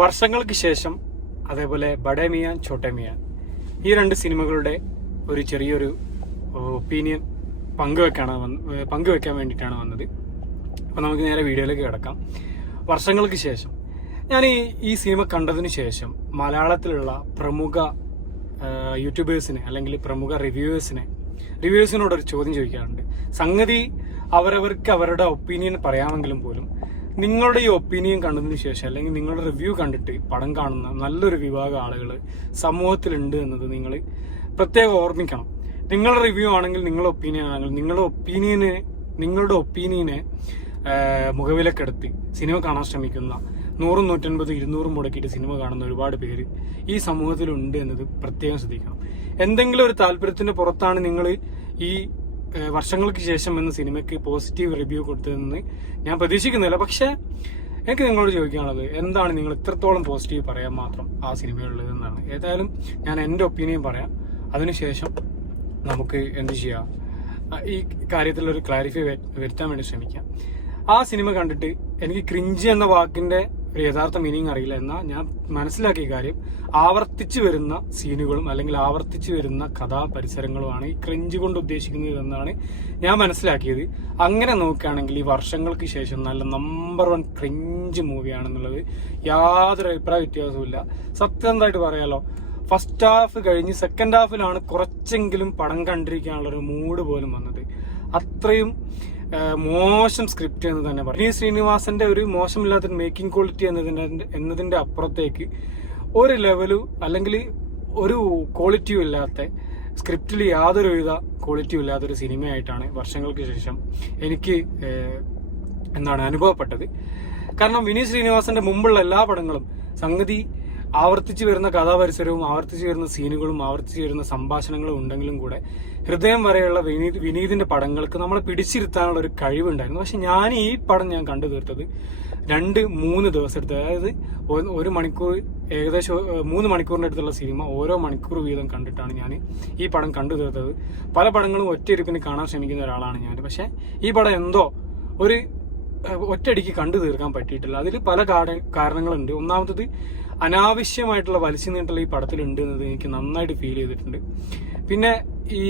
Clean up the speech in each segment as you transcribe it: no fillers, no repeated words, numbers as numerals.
വർഷങ്ങൾക്ക് ശേഷം അതേപോലെ ബഡേ മിയാൻ ചോട്ടെ മിയാൻ ഈ രണ്ട് സിനിമകളുടെ ഒരു ചെറിയൊരു ഒപ്പീനിയൻ പങ്കുവെക്കാൻ വേണ്ടിയിട്ടാണ് വന്നത്. അപ്പോൾ നമുക്ക് നേരെ വീഡിയോയിലേക്ക് കിടക്കാം. വർഷങ്ങൾക്ക് ശേഷം ഞാൻ ഈ സിനിമ കണ്ടതിന് ശേഷം മലയാളത്തിലുള്ള പ്രമുഖ യൂട്യൂബേഴ്സിനെ അല്ലെങ്കിൽ പ്രമുഖ റിവ്യൂവേഴ്സിനോട് ഒരു ചോദ്യം ചോദിക്കാറുണ്ട്. സംഗതി അവരവർക്ക് അവരുടെ ഒപ്പീനിയൻ പറയാമെങ്കിലും പോലും നിങ്ങളുടെ ഈ ഒപ്പീനിയൻ കണ്ടതിന് ശേഷം അല്ലെങ്കിൽ നിങ്ങളുടെ റിവ്യൂ കണ്ടിട്ട് പടം കാണുന്ന നല്ലൊരു വിഭാഗം ആളുകൾ സമൂഹത്തിലുണ്ട് എന്നത് നിങ്ങൾ പ്രത്യേകം ഓർമ്മിക്കണം. നിങ്ങളുടെ റിവ്യൂ ആണെങ്കിൽ നിങ്ങളുടെ ഒപ്പീനിയൻ ആണെങ്കിൽ നിങ്ങളുടെ ഒപ്പീനിയനെ മുഖവിലക്കെടുത്തി സിനിമ കാണാൻ ശ്രമിക്കുന്ന 100, 150, 200 മുടക്കിയിട്ട് സിനിമ കാണുന്ന ഒരുപാട് പേര് ഈ സമൂഹത്തിലുണ്ട് എന്നത് പ്രത്യേകം ശ്രദ്ധിക്കണം. എന്തെങ്കിലും ഒരു താല്പര്യത്തിന്റെ പുറത്താണ് നിങ്ങൾ ഈ വർഷങ്ങൾക്ക് ശേഷം എന്ന സിനിമയ്ക്ക് പോസിറ്റീവ് റിവ്യൂ കൊടുത്തതെന്ന് ഞാൻ പ്രതീക്ഷിക്കുന്നില്ല. പക്ഷെ എനിക്ക് നിങ്ങളോട് ചോദിക്കാനുള്ളത്, എന്താണ് നിങ്ങൾ ഇത്രത്തോളം പോസിറ്റീവ് പറയാൻ മാത്രം ആ സിനിമയുള്ളത് എന്നാണ്. ഏതായാലും ഞാൻ എൻ്റെ ഒപ്പീനിയൻ പറയാം, അതിനുശേഷം നമുക്ക് എന്ത് ചെയ്യാം, ഈ കാര്യത്തിലൊരു ക്ലാരിഫൈ വരുത്താൻ വേണ്ടി ശ്രമിക്കാം. ആ സിനിമ കണ്ടിട്ട് എനിക്ക് ക്രിഞ്ച് എന്ന വാക്കിന്റെ ഒരു യഥാർത്ഥ മീനിങ് അറിയില്ല. എന്നാൽ ഞാൻ മനസ്സിലാക്കിയ കാര്യം, ആവർത്തിച്ചു വരുന്ന സീനുകളും അല്ലെങ്കിൽ ആവർത്തിച്ചു വരുന്ന കഥാപരിസരങ്ങളുമാണ് ഈ ക്രിഞ്ച് കൊണ്ട് ഉദ്ദേശിക്കുന്നത് എന്നാണ് ഞാൻ മനസ്സിലാക്കിയത്. അങ്ങനെ നോക്കുകയാണെങ്കിൽ ഈ വർഷങ്ങൾക്ക് ശേഷം നല്ല നമ്പർ 1 ക്രിഞ്ച് മൂവിയാണെന്നുള്ളത് യാതൊരു അഭിപ്രായ വ്യത്യാസവുമില്ല. സത്യസന്ധമായിട്ട് പറയാലോ, ഫസ്റ്റ് ഹാഫ് കഴിഞ്ഞ് സെക്കൻഡ് ഹാഫിലാണ് കുറച്ചെങ്കിലും പടം കണ്ടിരിക്കാനുള്ളൊരു മൂഡ് പോലും വന്നത്. അത്രയും മോശം സ്ക്രിപ്റ്റ് എന്ന് തന്നെ പറയും. ശ്രീനിവാസന്റെ ഒരു മോശമില്ലാത്തൊരു മേക്കിംഗ് ക്വാളിറ്റി എന്നതിന്റെ അപ്പുറത്തേക്ക് ഒരു ലെവലു അല്ലെങ്കിൽ ഒരു ക്വാളിറ്റിയും ഇല്ലാത്ത, സ്ക്രിപ്റ്റിൽ യാതൊരു വിധ ക്വാളിറ്റിയും ഇല്ലാത്തൊരു സിനിമയായിട്ടാണ് വർഷങ്ങൾക്ക് ശേഷം എനിക്ക് അനുഭവപ്പെട്ടത്. കാരണം വിനീത് ശ്രീനിവാസന്റെ മുമ്പുള്ള എല്ലാ പടങ്ങളും സംഗതി ആവർത്തിച്ചു വരുന്ന കഥാപരിസരവും ആവർത്തിച്ചു വരുന്ന സീനുകളും ആവർത്തിച്ചു വരുന്ന സംഭാഷണങ്ങളും ഉണ്ടെങ്കിലും കൂടെ ഹൃദയം വരെയുള്ള വിനീതിന്റെ പടങ്ങൾക്ക് നമ്മളെ പിടിച്ചിരുത്താനുള്ള ഒരു കഴിവുണ്ടായിരുന്നു. പക്ഷെ ഞാൻ ഈ പടം കണ്ടു തീർത്തത് 2-3 ദിവസം എടുത്ത്, അതായത് 1 മണിക്കൂർ, ഏകദേശം 3 മണിക്കൂറിന്റെ അടുത്തുള്ള സിനിമ ഓരോ മണിക്കൂർ വീതം കണ്ടിട്ടാണ് ഞാൻ ഈ പടം കണ്ടു തീർത്തത്. പല പടങ്ങളും ഒറ്റയിരുപ്പിന് കാണാൻ ശ്രമിക്കുന്ന ഒരാളാണ് ഞാൻ. പക്ഷെ ഈ പടം എന്തോ ഒരു ഒറ്റയടിക്ക് കണ്ടു തീർക്കാൻ പറ്റിയിട്ടില്ല. അതിൽ പല കാരണങ്ങളുണ്ട്. ഒന്നാമത്തത്, അനാവശ്യമായിട്ടുള്ള വലിച്ചു നീട്ടൽ ഈ പടത്തിലുണ്ട് എന്നത് എനിക്ക് നന്നായിട്ട് ഫീൽ ചെയ്തിട്ടുണ്ട്. പിന്നെ ഈ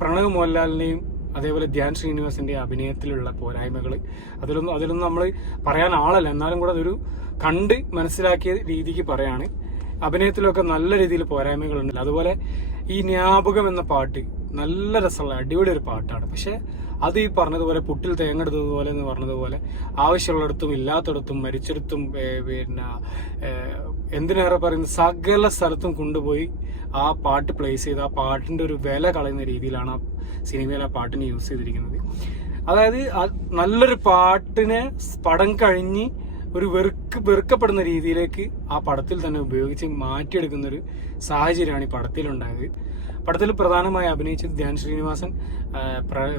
പ്രണവ് മോഹൻലാലിന്റെയും അതേപോലെ ധ്യാൻ ശ്രീനിവാസിന്റെ അഭിനയത്തിലുള്ള പോരായ്മകൾ, അതിലൊന്നും നമ്മൾ പറയാൻ ആളല്ല, എന്നാലും കൂടെ അതൊരു കണ്ട് മനസ്സിലാക്കിയ രീതിക്ക് പറയാണ്. അഭിനയത്തിലൊക്കെ നല്ല രീതിയിൽ പോരായ്മകളുണ്ട്. അതുപോലെ ഈ ജ്ഞാപകം എന്ന പാട്ട് നല്ല രസമുള്ള അടിപൊളി ഒരു പാട്ടാണ്. പക്ഷെ അത് ഈ പറഞ്ഞതുപോലെ പുട്ടിൽ തേങ്ങെടുത്തതുപോലെ എന്ന് പറഞ്ഞതുപോലെ ആവശ്യമുള്ളിടത്തും ഇല്ലാത്തടത്തും മരിച്ചിടത്തും പിന്നെ എന്തിനേറെ പറയുന്ന സകല സ്ഥലത്തും കൊണ്ടുപോയി ആ പാട്ട് പ്ലേസ് ചെയ്ത് ആ പാട്ടിന്റെ ഒരു വില കളയുന്ന രീതിയിലാണ് ആ സിനിമയിൽ ആ പാട്ടിനെ യൂസ് ചെയ്തിരിക്കുന്നത്. അതായത് നല്ലൊരു പാട്ടിനെ പടം കഴിഞ്ഞ് ഒരു വെറുക്കപ്പെടുന്ന രീതിയിലേക്ക് ആ പടത്തിൽ തന്നെ ഉപയോഗിച്ച് മാറ്റിയെടുക്കുന്ന ഒരു സാഹചര്യമാണ് ഈ പടത്തിലുണ്ടായത്. പടത്തിൽ പ്രധാനമായി അഭിനയിച്ചത് ധ്യാൻ ശ്രീനിവാസൻ,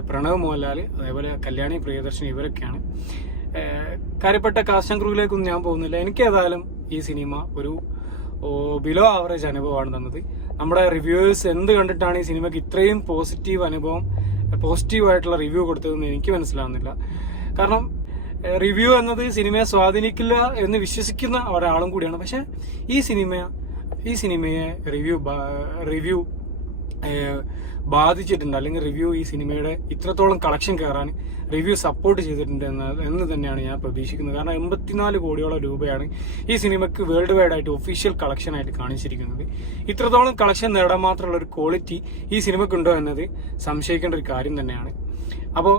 പ്രണവ് മോഹൻലാൽ, അതേപോലെ കല്യാണി പ്രിയദർശൻ, ഇവരൊക്കെയാണ്. കാര്യപ്പെട്ട കാസ്റ്റ് ആൻഡ് ക്രൂവിലേക്കൊന്നും ഞാൻ പോകുന്നില്ല. എനിക്ക് ഏതായാലും ഈ സിനിമ ഒരു ബിലോ ആവറേജ് അനുഭവമാണ് തന്നത്. നമ്മുടെ റിവ്യൂവേഴ്സ് എന്ത് കണ്ടിട്ടാണ് ഈ സിനിമയ്ക്ക് ഇത്രയും പോസിറ്റീവായിട്ടുള്ള റിവ്യൂ കൊടുത്തതെന്ന് എനിക്ക് മനസ്സിലാവുന്നില്ല. കാരണം റിവ്യൂ എന്നത് സിനിമയെ സ്വാധീനിക്കില്ല എന്ന് വിശ്വസിക്കുന്ന ഒരാളും കൂടിയാണ്. പക്ഷെ ഈ സിനിമയെ റിവ്യൂ ബാധിച്ചിട്ടുണ്ട്, അല്ലെങ്കിൽ റിവ്യൂ ഈ സിനിമയുടെ ഇത്രത്തോളം കളക്ഷൻ കയറാൻ റിവ്യൂ സപ്പോർട്ട് ചെയ്തിട്ടുണ്ട് എന്ന് തന്നെയാണ് ഞാൻ പ്രതീക്ഷിക്കുന്നത്. കാരണം 84 കോടിയോളം രൂപയാണ് ഈ സിനിമയ്ക്ക് വേൾഡ് വൈഡ് ആയിട്ട് ഒഫീഷ്യൽ കളക്ഷൻ ആയിട്ട് കാണിച്ചിരിക്കുന്നത്. ഇത്രത്തോളം കളക്ഷൻ നേടാൻ മാത്രമുള്ള ഒരു ക്വാളിറ്റി ഈ സിനിമയ്ക്കുണ്ടോ എന്നത് സംശയിക്കേണ്ട ഒരു കാര്യം തന്നെയാണ്. അപ്പോൾ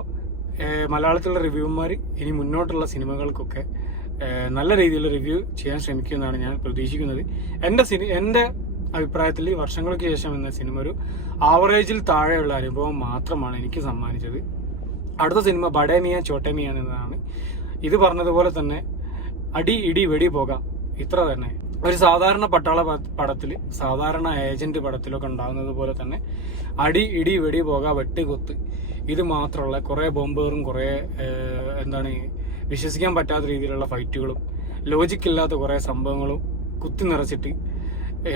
മലയാളത്തിലുള്ള റിവ്യൂമാർ ഇനി മുന്നോട്ടുള്ള സിനിമകൾക്കൊക്കെ നല്ല രീതിയിലുള്ള റിവ്യൂ ചെയ്യാൻ ശ്രമിക്കുമെന്നാണ് ഞാൻ പ്രതീക്ഷിക്കുന്നത്. എൻ്റെ അഭിപ്രായത്തിൽ വർഷങ്ങൾക്ക് ശേഷം എന്ന സിനിമ ഒരു ആവറേജിൽ താഴെയുള്ള അനുഭവം മാത്രമാണ് എനിക്ക് സമ്മാനിച്ചത്. അടുത്ത സിനിമ ബഡേ മിയാൻ ചോട്ടെ മിയാൻ എന്നതാണ്. ഇത് പറഞ്ഞതുപോലെ തന്നെ അടി ഇടി വെടി പോകാം, ഇത്ര തന്നെ. ഒരു സാധാരണ പട്ടാള പടത്തിൽ, സാധാരണ ഏജന്റ് പടത്തിലൊക്കെ ഉണ്ടാകുന്നത് പോലെ തന്നെ അടി ഇടി വെടി പോകാം, വെട്ടുകൊത്ത്, ഇത് മാത്രമുള്ള കുറെ ബോംബേറും കുറെ വിശ്വസിക്കാൻ പറ്റാത്ത രീതിയിലുള്ള ഫൈറ്റുകളും ലോജിക്കില്ലാത്ത കുറെ സംഭവങ്ങളും കുത്തി നിറച്ചിട്ട്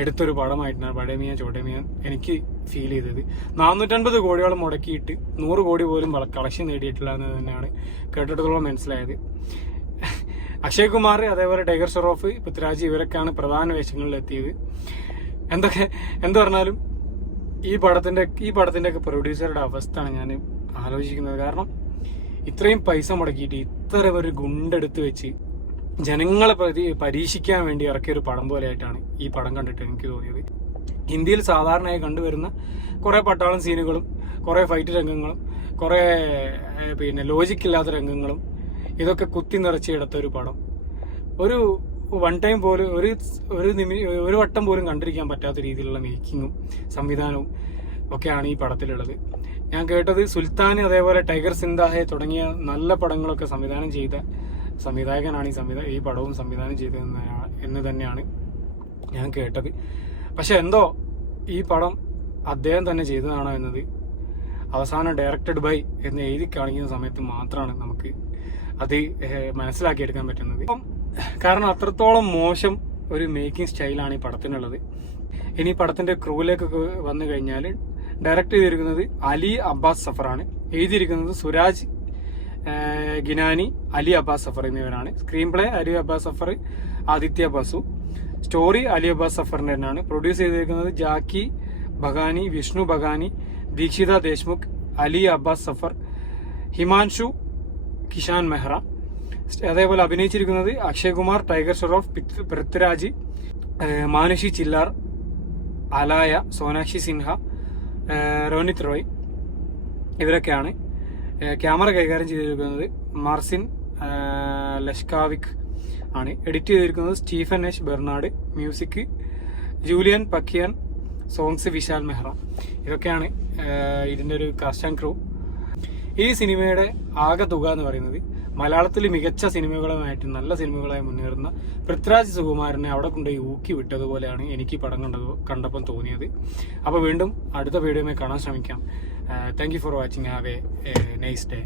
എടുത്തൊരു പടമായിട്ടാണ് ബഡേ മിയാൻ ചോട്ടെ മിയാൻ എനിക്ക് ഫീൽ ചെയ്തത്. 450 കോടിയോളം മുടക്കിയിട്ട് 100 കോടി പോലും കളക്ഷൻ നേടിയിട്ടില്ല എന്ന് തന്നെയാണ് കേട്ടിടത്തോളം മനസ്സിലായത്. അക്ഷയ് കുമാർ, അതേപോലെ ടൈഗർ ഷെറോഫ്, പൃഥ്വിരാജ് ഇവരൊക്കെയാണ് പ്രധാന വേഷങ്ങളിൽ എത്തിയത്. എന്ത് പറഞ്ഞാലും ഈ പടത്തിന്റെ ഒക്കെ പ്രൊഡ്യൂസറുടെ അവസ്ഥയാണ് ഞാൻ ആലോചിക്കുന്നത്. കാരണം ഇത്രയും പൈസ മുടക്കിയിട്ട് ഇത്ര ഒരു ഗുണ്ടെടുത്ത് വെച്ച് ജനങ്ങളെ പരീക്ഷിക്കാൻ വേണ്ടി ഇറക്കിയ ഒരു പടം പോലെയായിട്ടാണ് ഈ പടം കണ്ടിട്ട് എനിക്ക് തോന്നിയത്. ഇന്ത്യയിൽ സാധാരണയായി കണ്ടുവരുന്ന കുറേ പട്ടാളം സീനുകളും കുറേ ഫൈറ്റ് രംഗങ്ങളും കുറേ ലോജിക്കില്ലാത്ത രംഗങ്ങളും ഇതൊക്കെ കുത്തി നിറച്ചെടുത്ത ഒരു പടം ഒരു വൺ ടൈം പോലും ഒരു വട്ടം പോലും കണ്ടിരിക്കാൻ പറ്റാത്ത രീതിയിലുള്ള മേക്കിങ്ങും സംവിധാനവും ഒക്കെയാണ് ഈ പടത്തിലുള്ളത്. ഞാൻ കേട്ടത് സുൽത്താൻ, അതേപോലെ ടൈഗർ സിന്ദാഹെ തുടങ്ങിയ നല്ല പടങ്ങളൊക്കെ സംവിധാനം ചെയ്ത സംവിധായകനാണ് ഈ പടവും സംവിധാനം ചെയ്തതെന്ന് എന്ന് തന്നെയാണ് ഞാൻ കേട്ടത്. പക്ഷെ എന്തോ ഈ പടം അദ്ദേഹം തന്നെ ചെയ്തതാണോ എന്നത് അവസാനം ഡയറക്റ്റഡ് ബൈ എന്ന് എഴുതി കാണിക്കുന്ന സമയത്ത് മാത്രമാണ് നമുക്ക് അത് മനസ്സിലാക്കിയെടുക്കാൻ പറ്റുന്നത്. കാരണം അത്രത്തോളം മോശം ഒരു മേക്കിംഗ് സ്റ്റൈലാണ് ഈ പടത്തിനുള്ളത്. ഇനി പടത്തിന്റെ ക്രൂവിലേക്കൊക്കെ വന്നു കഴിഞ്ഞാൽ ഡയറക്റ്റ് ചെയ്തിരിക്കുന്നത് അലി അബ്ബാസ് സഫറാണ്, എഴുതിയിരിക്കുന്നത് സുരാജ് ഗിനാനി, അലി അബ്ബാസ് സഫർ എന്നിവരാണ്. Screen play Ali Abbas Zafar, Aditya Basu. Story Ali Abbas സഫറിന്റെ തന്നെയാണ്. പ്രൊഡ്യൂസ് ചെയ്തിരിക്കുന്നത് ജാക്കി ഭഗാനി, വിഷ്ണു ഭഗാനി, ദീക്ഷിത ദേശ്മുഖ്, അലി അബ്ബാസ് സഫർ, ഹിമാൻഷു, കിഷാൻ മെഹ്റ. അതേപോലെ അഭിനയിച്ചിരിക്കുന്നത് അക്ഷയ് കുമാർ, ടൈഗർ ഷെറോഫ്, പൃഥ്വിരാജ്, മാനുഷി ചില്ലാർ, അലായ, സോനാക്ഷി സിൻഹ, രോനിത് റോയ് ഇവരൊക്കെയാണ്. ക്യാമറ കൈകാര്യം ചെയ്തിരിക്കുന്നത് മാർസിൻ ലഷ്കാവിക് ആണ്. എഡിറ്റ് ചെയ്തിരിക്കുന്നത് Steven H Bernard. Music Julius Packiam, songs Vishal Mehra. ഇതൊക്കെയാണ് ഇതിൻ്റെ ഒരു കാസ്റ്റ് ആൻഡ് ക്രൂ. ഈ സിനിമയുടെ ആകെ തുക എന്ന് പറയുന്നത് മലയാളത്തിൽ മികച്ച സിനിമകളുമായിട്ട് നല്ല സിനിമകളായി മുന്നേറുന്ന പൃഥ്വിരാജ് സുകുമാരനെ അവിടെ കൊണ്ടുപോയി ഊക്കി വിട്ടതുപോലെയാണ് എനിക്ക് ഈ പടം കണ്ടപ്പം തോന്നിയത്. അപ്പോൾ വീണ്ടും അടുത്ത വീഡിയോയിൽ കാണാൻ ശ്രമിക്കാം. Thank you for watching. Have A nice day.